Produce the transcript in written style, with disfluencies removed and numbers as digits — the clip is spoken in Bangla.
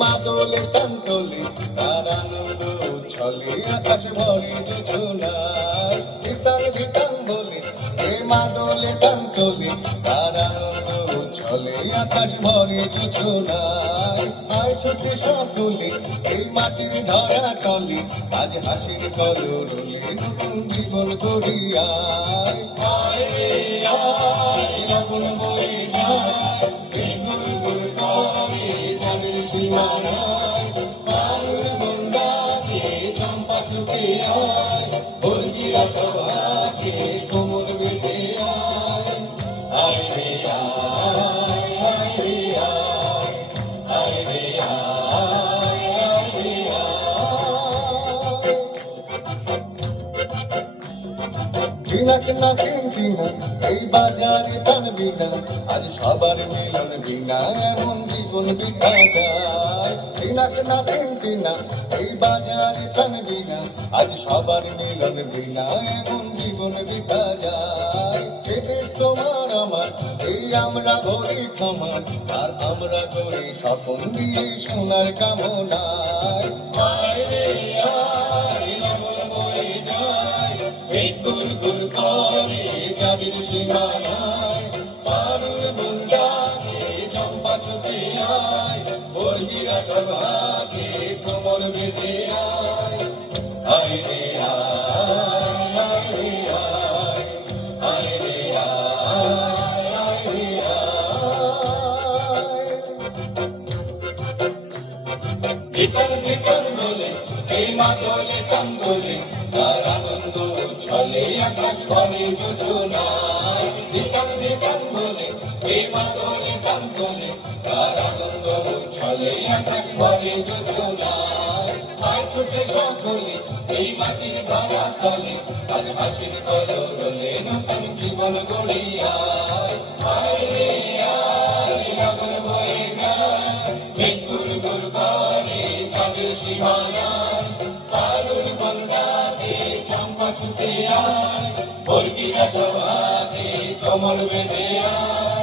মাদলে টানতলে তার আনন্দ ছলে আকাশ ভরে জোছনায় ধিতাং ধিতাং বলে এ মাদলে টানতলে তার আনন্দ ছলে আকাশ ভরে জোছনায় আয় ছুটে সকলে এই মাটির ধরা তলে আজ হাসির কলরলে নতুন জীবন করিয়ায় আয় রে আয় যখন বয়ে যায় গুর গুর করে যাদের সীমানায় পারুল বন্দাকে চম্পা ছুটে আয় বলগিরা সভাকে কোমর বেঁধে আয় আয় রে আয় আয় রে আয় আয় রে আয় আয় রে আয় দিনাক না কিনা এই বাজারে টানবি না আজ সবার মিলন বিনা এমন জীবন বৃথা যায় দিনাক না কিনা এই বাজারে টানবি না আজ সবার মিলন বিনা এমন জীবন বৃথা যায় দেশ তোমার আমার এই আমরা গড়ি ক্ষমার আর আমরা গড়ি স্বপন দিয়ে সোনার কামনায় আয় রে আয় নগর বয়ে যায় গুর গুর করে যাদের সীমানায় পারুল বন্দাকে চম্পা ছুটে আয় বর্গিরা সভাকে কোমর বেঁধে আয় আয় রে আয় আয় রে আয় আয় রে আয় আয় রে আয় ধিতাং ধিতাং বলে এই মাদলে কান্দলে তার আনন্দ ছলে আকাশ ভরে জোছনায় ধিতাং ধিতাং বলে এই মাদলে কান্দলে তার আনন্দ ছলে আকাশ ভরে জোছনায় আয় ছুটে সকলে এই মাটির ধরা তলে আজ হাসির কলরলে নতুন জীবন গড়িয়ায় আয় রে আয় নগর বয়ে যায় গুর গুর করে যাদের সীমানায় পারুল বন্দাকে চম্পা ছুটে আয় বর্গিরা সভাকে কোমর বেঁধে আয়